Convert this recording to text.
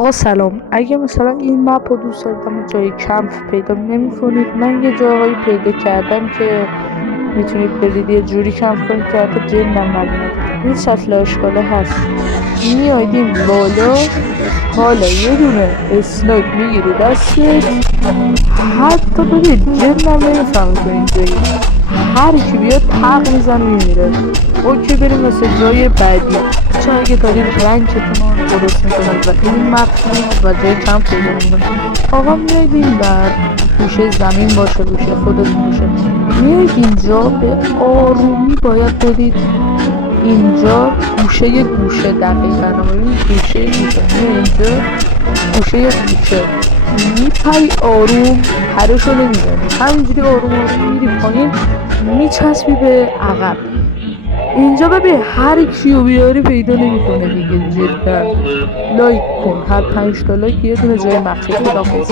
آقا سلام، اگه مثلا این مپ رو دوست دارید اما جای کمپ پیدا نمی‌کنید، من یه جاهایی پیدا کردم که میتونید برید یه جوری کمپ کنید که حتی جنم نبینید. این سطل آشغاله هست، میاید این بالا، حالا یه دونه اسنایپ میگیری دستت، حتی ببین جنم نمیفهمی تو اینجایی، هر کی بیاد تق میزنه میمیره. اوکی بریم مثل جای بعدی. چه اگه دارید رنگتون رو درست میکنید و این مپ میاد و جای کم پیدا میکنید، آقا میاید این بر گوشه زمین باشه، گوشه خودتون باشه، میاید اینجا به آرومی باید برید اینجا گوشه دقیقا ببین گوشه میای اینجا گوشه گوشه میپری آروم، پرشو نمیزنی، همینجوری آروم میری پایین، میچسبی به عقب. اینجا ببین هر کیو بیاری پیدا نمیکنه دیگه، جدا لایک کن، هر 5 تا لایک یه دونه جای مخفی. خداحافظ.